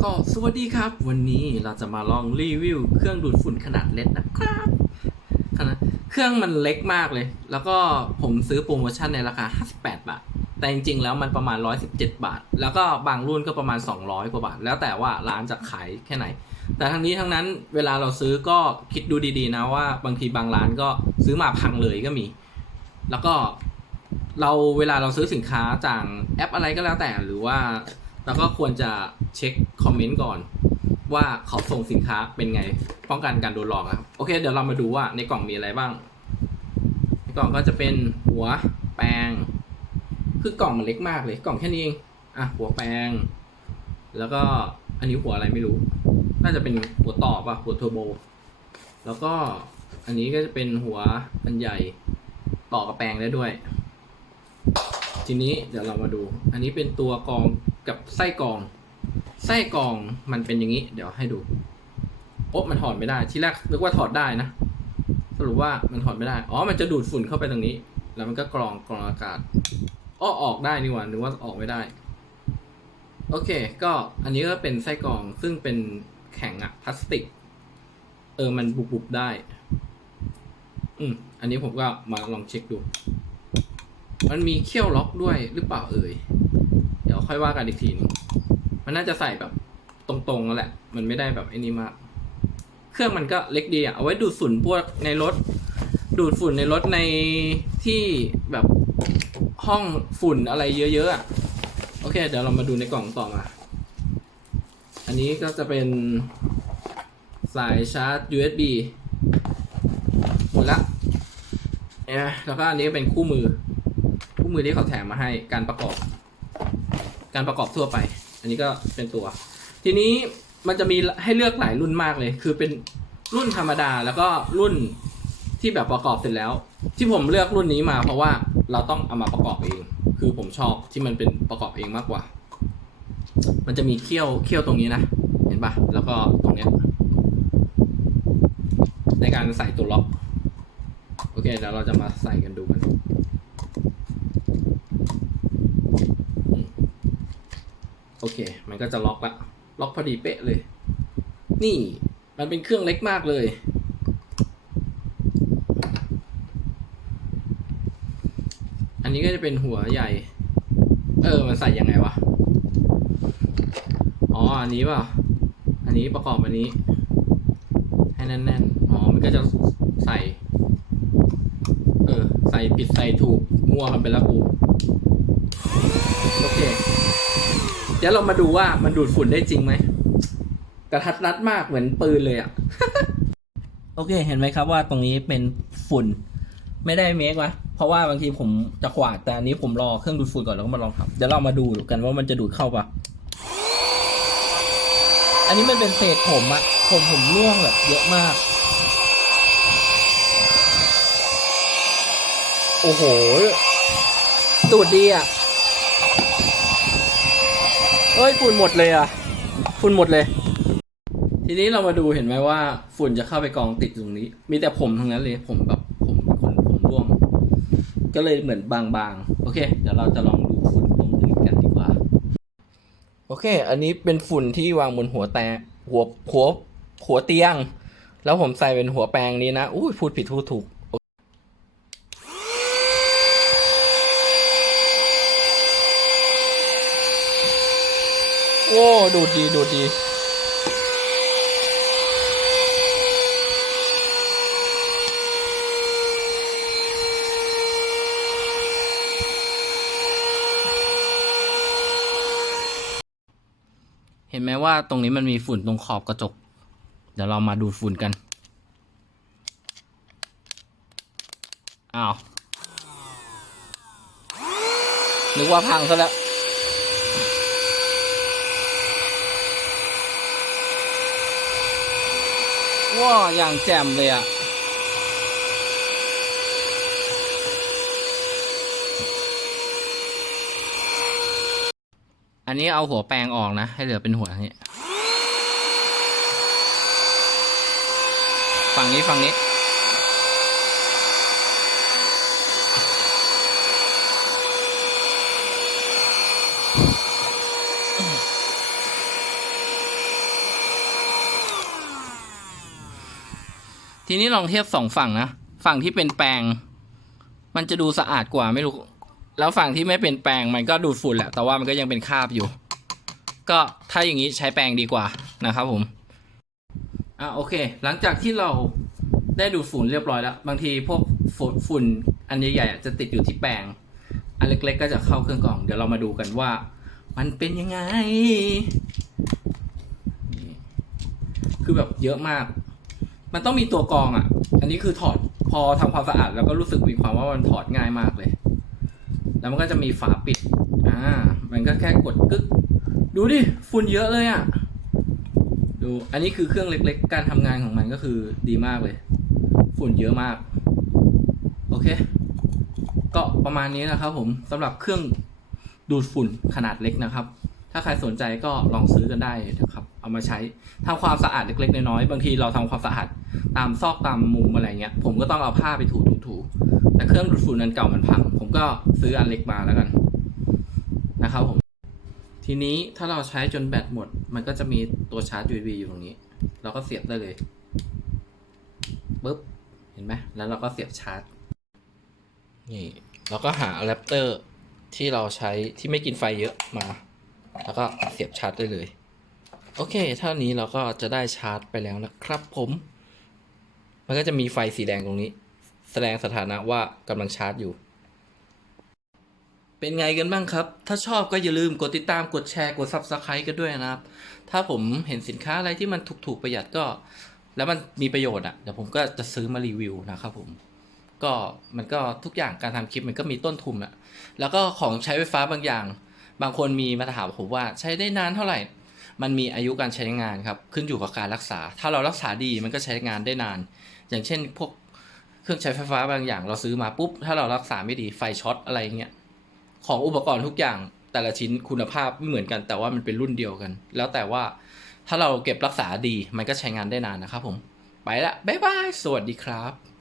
ก็สวัสดีครับ วันนี้เราจะมาลองรีวิวเครื่องดูดฝุ่นขนาดเล็กนะครับขนาดเครื่องมันเล็กมากเลย แล้วก็ผมซื้อโปรโมชั่นในราคา 58 บาท แต่จริงๆ แล้วมันประมาณ 117 บาท แล้วก็บางรุ่นก็ประมาณ 200 กว่าบาท แล้วแต่ว่าร้านจะขายแค่ไหน แต่ทั้งนี้ทั้งนั้นเวลาเราซื้อก็คิดดูดีๆนะว่าบางทีบางร้านก็ซื้อมาพังเลยก็มี แล้วก็เราเวลาเราซื้อสินค้าจากแอปอะไรก็แล้วแต่หรือว่า เราก็ควรจะเช็คคอมเมนต์ก่อน ว่าเขาส่งสินค้าเป็นไง ป้องกันการโดนหลอกนะครับ โอเค เดี๋ยวเรามาดูว่าในกล่องมีอะไรบ้าง ในกล่องก็จะเป็นหัวแปรงคือกล่องมันเล็กมากเลย กล่องแค่นี้เองอะหัวแปรงแล้วก็อันนี้หัวอะไรไม่รู้ น่าจะเป็นหัวต่อป่ะหัวเทอร์โบ แล้วก็อันนี้ก็จะเป็นหัวอันใหญ่ต่อกับแปรงได้ด้วย ทีนี้เดี๋ยวเรามาดู อันนี้เป็นตัวกอง กับไส้กรอง ไส้กรองมันเป็นอย่างนี้ เดี๋ยวให้ดู โอ๊ะมันถอดไม่ได้ ที่แรกนึกว่าถอดได้นะ สรุปว่ามันถอดไม่ได้ อ๋อ มันจะดูดฝุ่นเข้าไปตรงนี้ แล้วมันก็กรองกรองอากาศอ้อออกได้นี่หว่านึกว่าออกไม่ได้ โอเค ก็อันนี้ก็เป็นไส้กรองซึ่งเป็นแข็งอะพลาสติก เออ มันบุบๆได้ อืม อันนี้ผมก็มาลองเช็คดู มันมีเขี้ยวล็อกด้วยหรือเปล่าเอ่ย ดี๋ยวค่อยว่ากันอีกทีนึงมันน่าจะใส่แบบตรงๆนั่นแหละ มันไม่ได้แบบไอ้นี่มาก เครื่องมันก็เล็กดีอะเอาไว้ดูดฝุ่นพวกในรถ ดูดฝุ่นในรถในที่แบบห้องฝุ่นอะไรเยอะๆอะโอเค เดี๋ยวเรามาดูในกล่องต่อมา อันนี้ก็จะเป็นสายชาร์จ USB หมดละเนี่ยแล้วก็อันนี้เป็นคู่มือ คู่มือที่เขาแถมมาให้การประกอบ การประกอบทั่วไป อันนี้ก็เป็นตัว ทีนี้มันจะมีให้เลือกหลายรุ่นมากเลย คือเป็นรุ่นธรรมดาแล้วก็รุ่นที่แบบประกอบเสร็จแล้ว ที่ผมเลือกรุ่นนี้มาเพราะว่าเราต้องเอามาประกอบเอง คือผมชอบที่มันเป็นประกอบเองมากกว่า มันจะมีเขี้ยวเขี้ยวตรงนี้นะ เห็นปะแล้วก็ตรงเนี้ยในการใส่ตัวล็อก โอเคเดี๋ยวเราจะมาใส่กันดูกันอืม โอเค มันก็จะล็อกละ ล็อกพอดีเป๊ะเลย นี่ มันเป็นเครื่องเล็กมากเลย อันนี้ก็จะเป็นหัวใหญ่ เออ มันใส่ยังไงวะ อ๋อ อันนี้ป่ะ อันนี้ประกอบอันนี้ ให้แน่นๆ อ๋อ มันก็จะใส่ เออ ใส่ผิดใส่ถูก มั่วกันไปแล้วกูโอเค ดี๋ยวเรามาดูว่ามันดูดฝุ่นได้จริงไหมกระทัดรัดมากเหมือนปืนเลยอะ่ะ โอเค เห็นไหมครับว่าตรงนี้เป็นฝุ่น ไม่ได้เมควะเพราะว่าบางทีผมจะขวาดแต่อันนี้ผมรอเครื่องดูดฝุ่นก่อนแล้วก็มาลองทำเดี๋ยวเรามาดูกันว่ามันจะดูดเข้าปะอันนี้มันเป็นเศษผมอะผมผมร่วงแบบเยอะมาก โอ้โหดูดดีอะเอ้ยฝุ่นหมดเลยอะฝุ่นหมดเลย ทีนี้เรามาดูเห็นไหมว่า ฝุ่นจะเข้าไปกองติดตรงนี้ มีแต่ผมทั้งนั้นเลย ผมแบบผมเป็นคนผมร่วง ก็เลยเหมือนบางๆ โอเค เดี๋ยวเราจะลองดูฝุ่นตรงอื่นกันดีกว่า โอเค อันนี้เป็นฝุ่นที่วางบนหัวแตหัวหัวหัวเตียง แล้วผมใส่เป็นหัวแปรงนี้นะ อุ้ยพูดผิดพูดถูก โอ้ดูดดีดูดดีเห็นไหมว่าตรงนี้มันมีฝุ่นตรงขอบกระจก เดี๋ยวเรามาดูฝุ่นกัน อ้าว นึกว่าพังซะแล้ว ว้าอย่างแจ่มเลยอะ อันนี้เอาหัวแปลงออกนะ ให้เหลือเป็นหัวอย่างนี้ ฝั่งนี้ฝั่งนี้ ทีนี้ลองเทียบสองฝั่งนะ ฝั่งที่เป็นแปรงมันจะดูสะอาดกว่าไม่รู้ แล้วฝั่งที่ไม่เป็นแปรงมันก็ดูดฝุ่นแหละ แต่ว่ามันก็ยังเป็นคราบอยู่ ก็ถ้าอย่างนี้ใช้แปรงดีกว่านะครับผม อะโอเค หลังจากที่เราได้ดูดฝุ่นเรียบร้อยแล้ว บางทีพวกฝุ่นอันใหญ่ๆจะติดอยู่ที่แปรงอันเล็กๆ ก็จะเข้าเครื่องกรอง เดี๋ยวเรามาดูกันว่า มันเป็นยังไง คือแบบเยอะมาก มันต้องมีตัวกรองอะ อันนี้คือถอดพอทำความสะอาดแล้วก็รู้สึกมีความว่ามันถอดง่ายมากเลย แล้วมันก็จะมีฝาปิด อ่า มันก็แค่กดกึก ดูดิ ฝุ่นเยอะเลยอะ ดู อันนี้คือเครื่องเล็ก ๆ การทำงานของมันก็คือดีมากเลย ฝุ่นเยอะมาก โอเค ก็ประมาณนี้นะครับผมสำหรับเครื่องดูดฝุ่นขนาดเล็กนะครับ ถ้าใครสนใจก็ลองซื้อกันได้นะครับ เอามาใช้ทำความสะอาดเล็กๆน้อยๆบางทีเราทำความสะอาดตามซอกตามมุมอะไรเงี้ย ผมก็ต้องเอาผ้าไปถูๆๆแต่เครื่องดูดฝุ่นอันเก่ามันพัง ผมก็ซื้ออันเล็กมาแล้วกันนะครับผมทีนี้ถ้าเราใช้จนแบตหมด มันก็จะมีตัวชาร์จ USB อยู่ตรงนี้ เราก็เสียบได้เลยปึ๊บเห็นไหมแล้วเราก็เสียบชาร์จนี่เราก็หาอะแดปเตอร์ที่เราใช้ที่ไม่กินไฟเยอะมา แล้วก็เสียบชาร์จได้เลย โอเค เท่านี้เราก็จะได้ชาร์จไปแล้วนะครับผม มันก็จะมีไฟสีแดงตรงนี้ แสดงสถานะว่ากำลังชาร์จอยู่ เป็นไงกันบ้างครับ ถ้าชอบก็อย่าลืมกดติดตามกดแชร์กด Subscribe กันด้วยนะครับ ถ้าผมเห็นสินค้าอะไรที่มันถูกๆประหยัดก็ แล้วมันมีประโยชน์อะเดี๋ยวผมก็จะซื้อมารีวิวนะครับผมก็มันก็ทุกอย่างการทำคลิปมันก็มีต้นทุนอะแล้วก็ของใช้ไฟฟ้าบางอย่าง บางคนมีมาถามผมว่าใช้ได้นานเท่าไหร่ มันมีอายุการใช้งานครับ ขึ้นอยู่กับการรักษา ถ้าเรารักษาดีมันก็ใช้งานได้นาน อย่างเช่น พวกเครื่องใช้ไฟฟ้าบางอย่าง เราซื้อมาปุ๊บ ถ้าเรารักษาไม่ดีไฟช็อตอะไรเงี้ย ของอุปกรณ์ทุกอย่างแต่ละชิ้นคุณภาพไม่เหมือนกัน แต่ว่ามันเป็นรุ่นเดียวกัน แล้วแต่ว่าถ้าเราเก็บรักษาดีมันก็ใช้งานได้นานนะครับผม ไปละบ๊ายบาย สวัสดีครับ